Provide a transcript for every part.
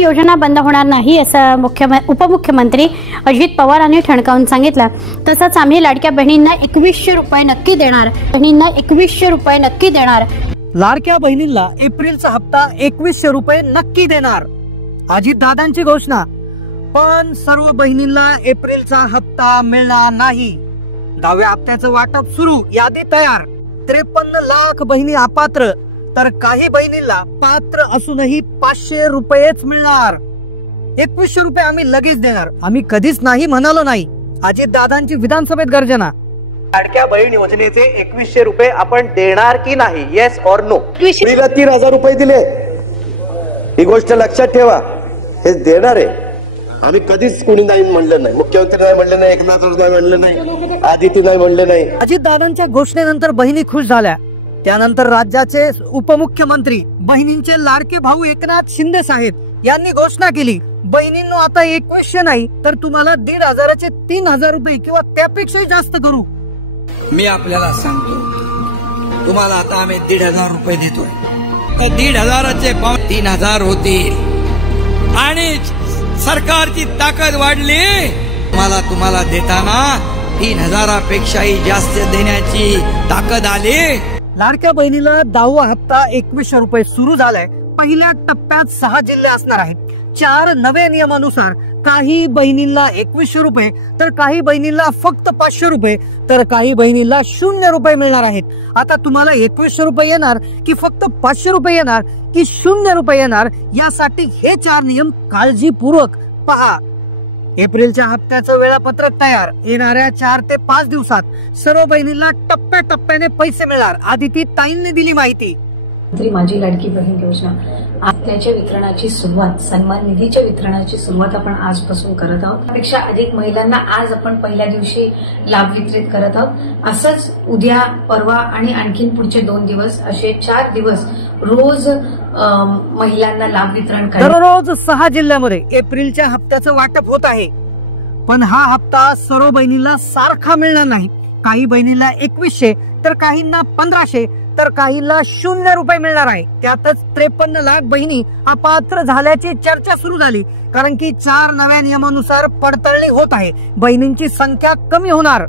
योजना बंद होणार नाही असं उपमुख्यमंत्री अजित पवार यांनी ठणकावून सांगितलं। तसंच आम्ही लाडक्या बहिणींना 2100 रुपये नक्की देणार, बहिणींना 2100 रुपये नक्की देणार। लाडक्या बहिणींना एप्रिलचा हप्ता 2100 रुपये नक्की देणार, अजित दादांची घोषणा। पण सर्व बहिणींना एप्रिलचा हप्ता मिळणार नाही। 10व्या हप्त्याचं वाटप सुरू, यादी तयार। 53 लाख बहिणी अपात्र, तर काही बहिणींना पात्र असूनही 500 रुपयेच मिळणार। 2100 रुपये आम्ही लगेच देणार, आम्ही कधीच नाही म्हणालो नाही, अजित दादांची विधानसभेत गर्जना। लाडक्या बहीण योजनेचे 2100 रुपये आपण देणार की नाही, येस ऑर नो? 3000 रुपये दिले, ही गोष्ट लक्षात ठेवा, हे देणार आहे। आम्ही कधीच कोणी नाही म्हणलं नाही, मुख्यमंत्री नाही म्हणलं नाही, एकनाथ नाही म्हणलं नाही, आदित्य नाही म्हणलं नाही। अजित दादांच्या घोषणेनंतर बहिणी खुश झाल्या। त्यानंतर राज्याचे उपमुख्यमंत्री बहिणींचे लाडके भाऊ एकनाथ शिंदे साहेब यांनी घोषणा केली, बहिणींनो आता 2100 नाही तर तुम्हाला 1500चे 3000 रुपये किंवा त्यापेक्षाही जास्त करू। मी आपल्याला सांगतो, तुम्हाला आता आम्ही 1500 रुपये देतोय, तर 1500चे 3000 होतील आणि सरकारची ताकद वाढली। तुम्हाला देताना 3000पेक्षाही जास्त देण्याची ताकद आली। लाडक्या बहिणीला 10वा हप्ता 2100 रुपये सुरू झालाय। पहिल्या टप्प्यात 6 जिल्हे असणार आहेत। 4 नव्या नियमानुसार काही बहिणींना 2100 रुपये, तर काही बहिणींना फक्त 500 रुपये, तर काही बहिणींना 0 रुपये मिळणार आहेत। आता तुम्हाला 2100 रुपये येणार की फक्त 500 रुपये येणार की 0 रुपये येणार, यासाठी हे 4 नियम काळजीपूर्वक पहा। एप्रिलच्या हप्त्याचं वेळापत्रक तयार, येणाऱ्या 4 ते 5 दिवसात सर्व बहिणींना टप्प्याटप्प्याने पैसे मिळणार, आदिती ताईंनी दिली माहिती। माझी लाडकी बहीण योजना त्याच्या वितरणाची सुरुवात, सन्मान निधीच्या वितरणाची सुरुवात आपण आजपासून करत आहोत। त्यापेक्षा अधिक महिलांना आज आपण पहिल्या दिवशी लाभ वितरित करत आहोत। असंच उद्या, परवा आणि आणखीन पुढचे 2 दिवस असे 4 दिवस रोज महिलांना लाभ वितरण करणार। दररोज 6 जिल्ह्यामध्ये एप्रिलच्या हप्त्याचं वाटप होत आहे, पण हा हप्ता सर्व बहिणींना सारखा मिळणार नाही। काही बहिणींना 2100, तर काहींना 1500, तर काहींना 0 रुपये मिळणार आहे। त्यातच 53 लाख बहिणी अपात्र झाल्याची चर्चा सुरू झाली, कारण की 4 नव्या नियमानुसार पडताळणी होत आहे, बहिणींची संख्या कमी होणार।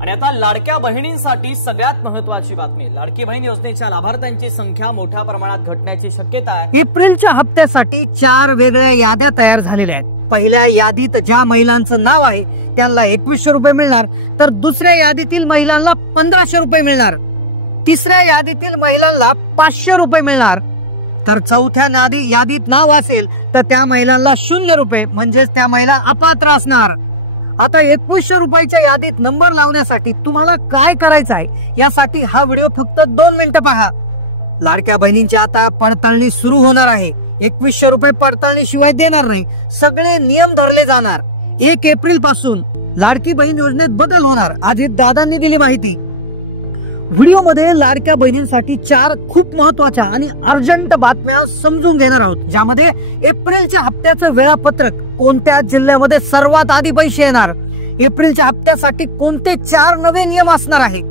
आणि आता लाडक्या बहिणींसाठी सगळ्यात महत्त्वाची बातमी, लाडकी बहीण योजनेच्या लाभार्थ्यांची संख्या मोठ्या प्रमाणात घटण्याची शक्यता आहे। एप्रिलच्या हप्त्यासाठी 4 वेगळ्या याद्या तयार झालेल्या आहेत। पहिल्या यादीत ज्या महिलांचं नाव आहे त्यांना 2100 रुपये मिळणार, तर दुसऱ्या यादीतील महिलांना 1500 रुपये मिळणार, तिसऱ्या यादीतील महिलांना 500 रुपये मिळणार, तर चौथ्या यादीत नाव असेल तर त्या महिलांना 0 रुपये, म्हणजेच त्या महिला अपात्र असणार। आता 2100 रुपयाच्या यादीत नंबर लावण्यासाठी तुम्हाला काय करायचं आहे, यासाठी हा व्हिडिओ फक्त 2 मिनिटं पहा। लाडक्या बहिणींची आता पडताळणी सुरू होणार आहे। 2100 रुपये पडताळणी शिवाय देणार नाही, सगळे नियम धरले जाणार। 1 एप्रिल पासून लाडकी बहीण योजनेत बदल होणार, अजित दादांनी दिली माहिती। व्हिडिओमध्ये लाडक्या बहिणींसाठी 4 खूप महत्वाच्या आणि अर्जंट बातम्या समजून घेणार आहोत, ज्यामध्ये एप्रिलच्या हप्त्याचं वेळापत्रक, कोणत्या जिल्ह्यामध्ये सर्वात आधी पैसे येणार, एप्रिलच्या हप्त्यासाठी कोणते 4 नवे नियम असणार आहे।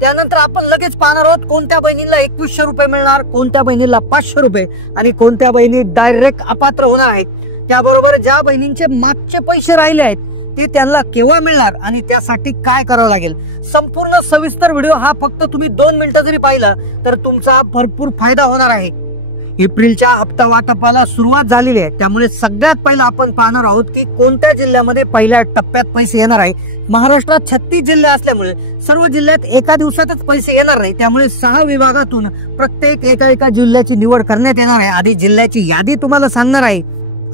त्यानंतर आपण लगेच पाहणार आहोत कोणत्या बहिणीला 2100 रुपये मिळणार, कोणत्या बहिणीला 500 रुपये आणि कोणत्या बहिणी डायरेक्ट अपात्र होणार आहेत। त्याबरोबर ज्या बहिणींचे मागचे पैसे राहिले आहेत ते त्यांना केव्हा मिळणार आणि त्यासाठी काय करावं लागेल, संपूर्ण सविस्तर व्हिडिओ हा फक्त तुम्ही 2 मिनिटं जरी पाहिला तर तुमचा भरपूर फायदा होणार आहे। एप्रिलच्या हप्ता वाटपाला सुरुवात झालेली आहे, त्यामुळे सगळ्यात पहिला आपण पाहणार आहोत की कोणत्या जिल्ह्यामध्ये पहिल्या टप्प्यात पैसे येणार आहे। महाराष्ट्रात 36 जिल्हे असल्यामुळे सर्व जिल्ह्यात एका दिवसातच पैसे येणार नाही, त्यामुळे 6 विभागातून प्रत्येक एका जिल्ह्याची निवड करण्यात येणार आहे। आधी जिल्ह्याची यादी तुम्हाला सांगणार आहे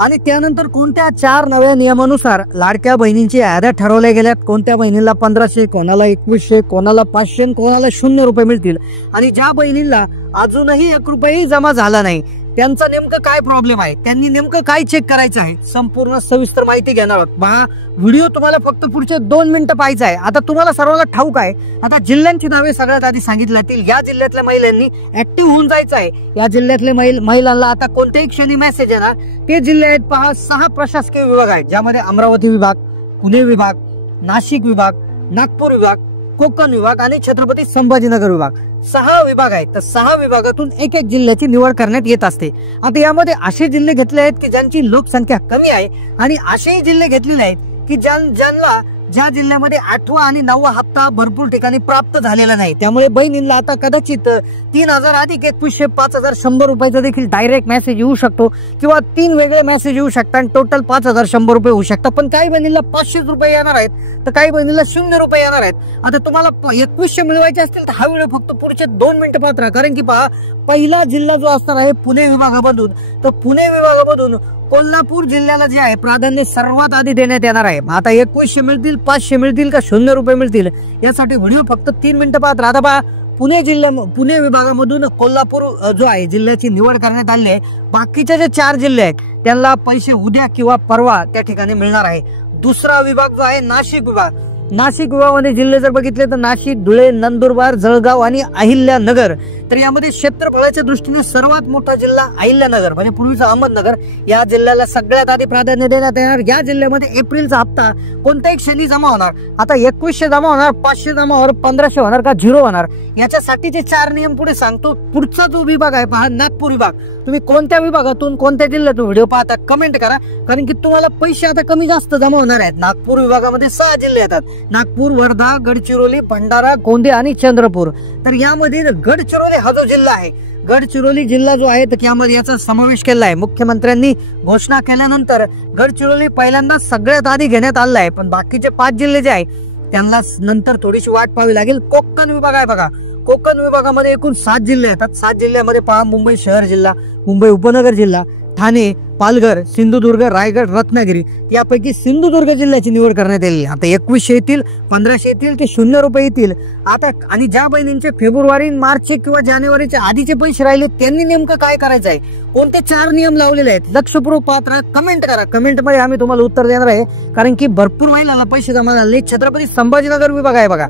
आणि त्यानंतर कोणत्या 4 नव्या नियमानुसार लाडक्या बहिणींची याद्या ठरवल्या गेल्यात, कोणत्या बहिणीला 1500, कोणाला 2100, कोणाला 500, कोणाला 0 रुपये मिळतील आणि ज्या बहिणींना अजूनही 1 रुपयाही जमा झाला नाही त्यांचा नेमकं काय प्रॉब्लेम आहे, त्यांनी नेमकं काय चेक करायचं आहे, संपूर्ण सविस्तर माहिती घेणार आहोत। पहा व्हिडिओ तुम्हाला फक्त पुढचे 2 मिनिटं पाहायचं आहे। आता तुम्हाला सर्वांना ठाऊक आहे, आता जिल्ह्यांची नावे सगळ्यात आधी सांगितली जातील। या जिल्ह्यातल्या महिलांनी ऍक्टिव्ह होऊन जायचं आहे। या जिल्ह्यातल्या महिलांना आता कोणत्याही क्षणी मेसेज येणार, ते जिल्हे आहेत पहा 6 प्रशासकीय विभाग आहेत, ज्यामध्ये अमरावती विभाग, पुणे विभाग, नाशिक विभाग, नागपूर विभाग, कोकण विभाग आणि छत्रपती संभाजीनगर विभाग। 6 विभाग आहेत, तर 6 विभागातून एक एक जिल्ह्याची निवड करण्यात येत असते. आता यामध्ये असे जिल्हे घेतले आहेत की ज्यांची लोकसंख्या कमी आहे आणि असेही जिल्हे घेतलेले आहेत की ज्यांना ज्या जिल्ह्यामध्ये 8वा आणि 9वा हप्ता भरपूर ठिकाणी प्राप्त झालेला नाही. त्यामुळे बहिणींना आता कदाचित 3000 अधिक 2100 5100 रुपयाचा देखील डायरेक्ट मेसेज येऊ शकतो किंवा 3 वेगळे मेसेज येऊ शकतात आणि टोटल 5100 रुपये होऊ शकतात. पण काही बहिणीला 500 रुपये येणार आहेत, तर काही बहिणीला 0 रुपये येणार आहेत. आता तुम्हाला 2100 मिळवायचे असतील तर हा व्हिडिओ फक्त पुढचे 2 मिनिटं पाहत राहा, कारण की पहा पहिला जिल्हा जो असणार आहे पुणे विभागामधून, तर पुणे विभागामधून कोल्हापूर जिल्ह्याला जे आहे प्राधान्य सर्वात आधी देण्यात येणार आहे. आता 2100 मिळतील, 500 मिळतील का 0 रुपये मिळतील यासाठी व्हिडिओ फक्त 3 मिनिटं पाहत राहा. पहा पुणे विभागामधून कोल्हापूर जो आहे जिल्ह्याची निवड करण्यात आली आहे. बाकीचे जे 4 जिल्हे आहेत त्यांना पैसे उद्या किंवा परवा त्या ठिकाणी मिळणार आहे. दुसरा विभाग जो आहे नाशिक विभाग, नाशिक विभागामध्ये जिल्हे जर बघितले तर नाशिक, धुळे, नंदुरबार, जळगाव आणि अहिल्यानगर. तर यामध्ये क्षेत्रफळाच्या दृष्टीने सर्वात मोठा जिल्हा अहिल्यानगर म्हणजे पूर्वीचा अहमदनगर, या जिल्ह्याला सगळ्यात आधी प्राधान्य देण्यात येणार. या जिल्ह्यामध्ये एप्रिलचा हप्ता कोणत्याही क्षणी जमा होणार. आता 2100 जमा होणार, 500 जमा होणार, 1500 होणार का 0 होणार, याच्यासाठीचे 4 नियम पुढे सांगतो. पुढचा जो विभाग आहे पहा नागपूर विभाग. तुम्ही कोणत्या विभागातून कोणत्या जिल्ह्यातून व्हिडिओ पाहता कमेंट करा, कारण की तुम्हाला पैसे आता कमी जास्त जमा होणार आहेत. नागपूर विभागामध्ये 6 जिल्हे येतात, नागपूर, वर्धा, गडचिरोली, भंडारा, गोंदिया आणि चंद्रपूर. तर यामध्ये गडचिरोली हा जो जिल्हा आहे, गडचिरोली जिल्हा जो आहे तर यामध्ये याचा समावेश केला आहे. मुख्यमंत्र्यांनी घोषणा केल्यानंतर गडचिरोली पहिल्यांदा सगळ्यात आधी घेण्यात आला आहे, पण बाकीचे 5 जिल्हे जे आहे त्यांना नंतर थोडीशी वाट पाहावी लागेल. कोकण विभाग आहे बघा, कोकण विभागामध्ये एकूण 7 जिल्हे येतात. 7 जिल्ह्यामध्ये पहा मुंबई शहर जिल्हा, मुंबई उपनगर जिल्हा, ठाणे, पालघर, सिंधुदुर्ग, रायगड, रत्नागिरी. यापैकी सिंधुदुर्ग जिल्ह्याची निवड करण्यात आली. आता 2100 येतील, 1500 येतील ते 0 रुपये येतील. आता आणि ज्या बहिणींचे फेब्रुवारी, मार्च किंवा जानेवारीचे आधीचे पैसे राहिले त्यांनी नेमकं काय करायचं आहे, कोणते 4 नियम लावलेले आहेत लक्षपूर्वक पाहत राहा. कमेंट करा, कमेंटमध्ये आम्ही तुम्हाला उत्तर देणार आहे, कारण की भरपूर महिलांना पैसे जमा झाले. छत्रपती संभाजीनगर विभाग आहे बघा,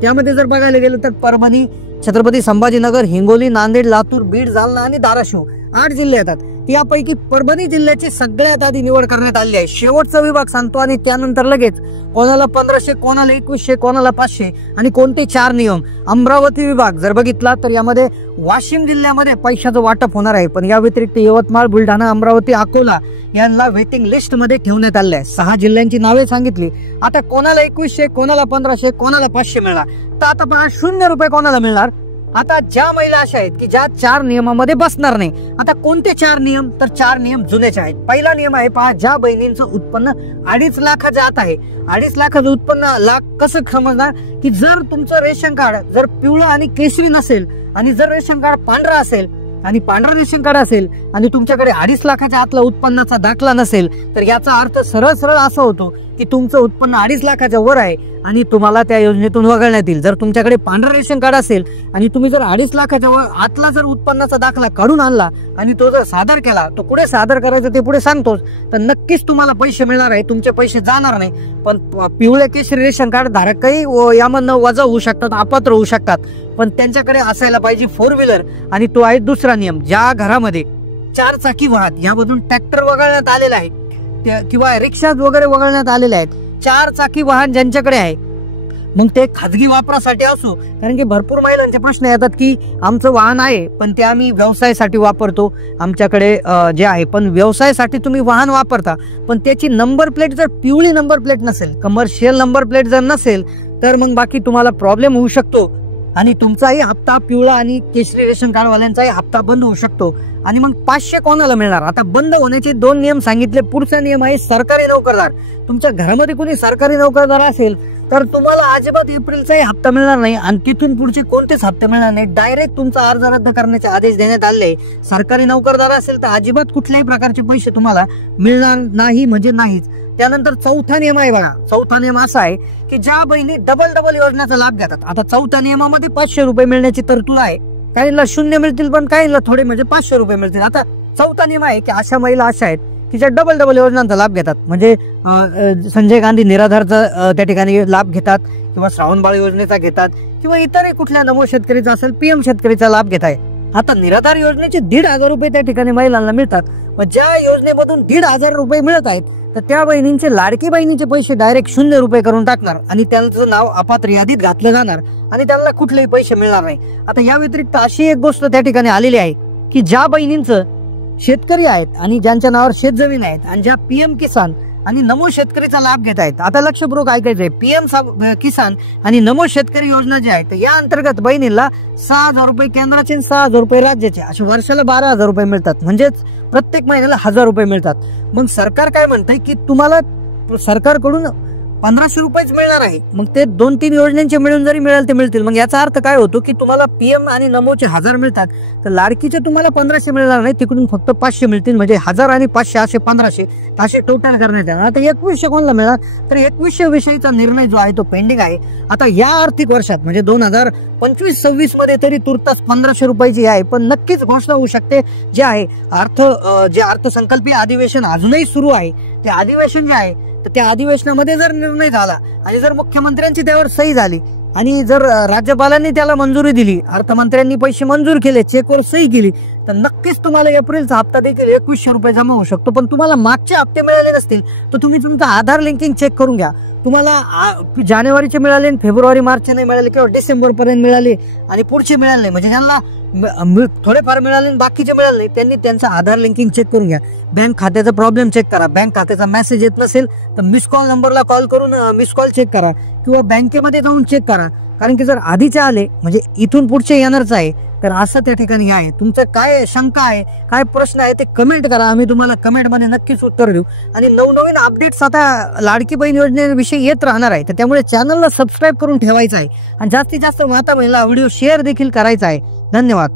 त्यामध्ये जर बघायला गेलं तर परभणी, छत्रपती संभाजीनगर, हिंगोली, नांदेड, लातूर, बीड, जालना आणि धाराशिव 8 जिल्हे येतात. यापैकी परभणी जिल्ह्याची सगळ्यात आधी निवड करण्यात आली आहे. शेवटचा विभाग सांगतो आणि त्यानंतर लगेच कोणाला 1500, कोणाला 2100, कोणाला 500 आणि कोणते 4 नियम. अमरावती विभाग जर बघितला तर यामध्ये वाशिम जिल्ह्यामध्ये पैशाचं वाटप होणार आहे, पण या व्यतिरिक्त यवतमाळ, बुलढाणा, अमरावती, अकोला यांना वेटिंग लिस्ट मध्ये ठेवण्यात आले आहे. 6 जिल्ह्यांची नावे सांगितली. आता कोणाला 2100, कोणाला 1500, कोणाला 500 मिळणार. तर आता पहा 0 रुपये कोणाला मिळणार. आता ज्या महिला अशा आहेत की ज्या 4 नियमामध्ये बसणार नाही. आता कोणते 4 नियम, तर 4 नियम जुनेचे आहेत. पहिला नियम आहे पहा, ज्या बहिणींचं उत्पन्न 2.5 लाखाच्या आत आहे. 2.5 लाखाचं उत्पन्न लाख कसं समजणार की जर तुमचं रेशन कार्ड जर पिवळं आणि केशरी नसेल आणि जर रेशन कार्ड पांढरा असेल आणि पांढरा रेशन कार्ड असेल आणि तुमच्याकडे 2.5 लाखाच्या आतला उत्पन्नाचा दाखला नसेल, तर याचा अर्थ सरळ सरळ असा होतो की तुमचं उत्पन्न 2.5 लाखाच्या वर आहे आणि तुम्हाला त्या योजनेतून वगळण्यात येईल. जर तुमच्याकडे पांढरा रेशन कार्ड असेल आणि तुम्ही जर 2.5 लाखाच्या वर आतला जर उत्पन्नाचा दाखला काढून आणला आणि तो जर सादर केला, तो पुढे सादर करायचं ते पुढे सांगतोच, तर नक्कीच तुम्हाला पैसे मिळणार आहे, तुमचे पैसे जाणार नाही. पण पिवळे केशरी रेशन कार्ड धारकही यामधनं वजा होऊ शकतात, अपात्र होऊ शकतात. पण त्यांच्याकडे असायला पाहिजे 4 व्हीलर. आणि तो आहे दुसरा नियम, ज्या घरामध्ये 4 चाकी वाहन यामधून ट्रॅक्टर वगळण्यात आलेला आहे किंवा रिक्षा वगैरे वगळण्यात आलेले आहेत, 4 चाकी वाहन ज्यांच्याकडे आहे, मग ते खाजगी वापरासाठी असो, कारण की भरपूर महिलांचे प्रश्न येतात की आमचं वाहन आहे पण ते आम्ही व्यवसायासाठी वापरतो, आमच्याकडे जे आहे, पण व्यवसायासाठी तुम्ही वाहन वापरता पण त्याची नंबर प्लेट जर पिवळी नंबर प्लेट नसेल, कमर्शियल नंबर प्लेट जर नसेल, तर मग बाकी तुम्हाला प्रॉब्लेम होऊ शकतो आणि तुमचाही हप्ता पिवळा आणि केशरी रेशन कार्ड वाल्यांचाही हप्ता बंद होऊ शकतो. आणि मग 500 कोणाला मिळणार. आता बंद होण्याचे 2 नियम सांगितले. पुढचा नियम आहे सरकारी नोकरदार. तुमच्या घरामध्ये कोणी सरकारी नोकरदार असेल तर तुम्हाला अजिबात एप्रिलचाही हप्ता मिळणार नाही आणि तिथून पुढचे कोणतेच हप्ते मिळणार नाही. डायरेक्ट तुमचा अर्ज रद्द करण्याचे आदेश देण्यात आले. सरकारी नोकरदार असेल तर अजिबात कुठल्याही प्रकारचे पैसे तुम्हाला मिळणार नाही म्हणजे नाहीच. त्यानंतर 4था नियम आहे बघा. 4था नियम असा आहे की ज्या बहिणी डबल योजनेचा लाभ घेतात. आता 4थ्या नियमामध्ये 500 रुपये मिळण्याची तरतूद आहे. काहींना 0 मिळतील पण काहींना थोडे म्हणजे 500 रुपये मिळतील. आता 4था नियम आहे की अशा महिला अशा आहेत की ज्या डबल योजनांचा लाभ घेतात, म्हणजे संजय गांधी निराधारचा त्या ठिकाणी लाभ घेतात किंवा श्रावणबाळ योजनेचा घेतात किंवा इतरही कुठल्या नमो शेतकरीचा असेल, PM शेतकरीचा लाभ घेत आहे. आता निराधार योजनेचे 1,500 रुपये त्या ठिकाणी महिलांना मिळतात. मग ज्या योजनेमधून 1,500 रुपये मिळत आहेत तर त्या बहिणींचे लाडकी बहिणीचे पैसे डायरेक्ट 0 रुपये करून टाकणार आणि त्यांचं नाव अपात्र यादीत घातलं जाणार आणि त्यांना कुठलेही पैसे मिळणार नाही. आता या व्यतिरिक्त अशी एक गोष्ट त्या ठिकाणी आलेली आहे की ज्या बहिणींचं शेतकरी आहेत आणि ज्यांच्या नावावर शेतजमीन आहेत आणि ज्या PM किसान आणि नमो शेतकरीचा लाभ घेत आहेत, आता लक्षपूर्वक ऐकायचंय, PM किसान आणि नमो शेतकरी योजना जी आहे या अंतर्गत बहिणीला 6,000 रुपये केंद्राचे 6,000 रुपये राज्याचे असे वर्षाला 12,000 रुपये मिळतात, म्हणजेच प्रत्येक महिन्याला 1,000 रुपये मिळतात. मग सरकार काय म्हणतंय की तुम्हाला सरकारकडून 1,500 रुपयेच मिळणार आहे. मग ते 2-3 योजनांचे मिळून जरी मिळेल ते मिळतील. मग याचा अर्थ काय होतो की तुम्हाला PM आणि नमोचे 1,000 मिळतात, तर लाडकीचे तुम्हाला 1,500 मिळणार नाही, तिकडून फक्त 500 मिळतील. म्हणजे 1,000 आणि 500 असे 1,500 असे टोटल करण्यात येणार. आता 2100 कोणाला मिळणार, तर 2100 विषयीचा निर्णय जो आहे तो पेंडिंग आहे. आता या आर्थिक वर्षात म्हणजे 2025-26 मध्ये तरी तुर्तास 1,500 रुपयाची आहे, पण नक्कीच घोषणा होऊ शकते. जे आहे जे अर्थसंकल्पीय अधिवेशन अजूनही सुरू आहे, ते अधिवेशन जे आहे तर त्या अधिवेशनामध्ये जर निर्णय झाला आणि जर मुख्यमंत्र्यांची त्यावर सही झाली आणि जर राज्यपालांनी त्याला मंजुरी दिली, अर्थमंत्र्यांनी पैसे मंजूर केले, चेकवर सही केली, तर नक्कीच तुम्हाला एप्रिलचा हप्ता देखील 2100 रुपये जमा होऊ शकतो. पण तुम्हाला मागचे हप्ते मिळाले नसतील तर तुम्ही तुमचं आधार लिंकिंग चेक करून घ्या. तुम्हाला जानेवारीचे मिळाले, फेब्रुवारी मार्चचे नाही मिळाले किंवा डिसेंबर पर्यंत मिळाले आणि पुढचे मिळाले नाही, म्हणजे ज्यांना थोडेफार मिळाले बाकीचे मिळाले नाही, त्यांनी त्यांचं आधार लिंकिंग चेक करून घ्या. बँक खात्याचा प्रॉब्लेम चेक करा. बँक खात्याचा मेसेज येत नसेल तर मिस कॉल नंबरला कॉल करून मिस कॉल चेक करा किंवा बँकेमध्ये जाऊन चेक करा. कारण की जर आधीचे आले म्हणजे इथून पुढचे येणारच आहे, तर असं त्या ठिकाणी आहे. तुमचं काय शंका आहे, काय प्रश्न आहे ते कमेंट करा, आम्ही तुम्हाला कमेंटमध्ये नक्कीच उत्तर देऊ. आणि नवनवीन अपडेट्स आता लाडकी बहीण योजनेविषयी येत राहणार आहे, तर त्यामुळे चॅनलला सबस्क्राईब करून ठेवायचं आहे आणि जास्तीत जास्त माता बहिणीला व्हिडिओ शेअर देखील करायचा आहे. धन्यवाद.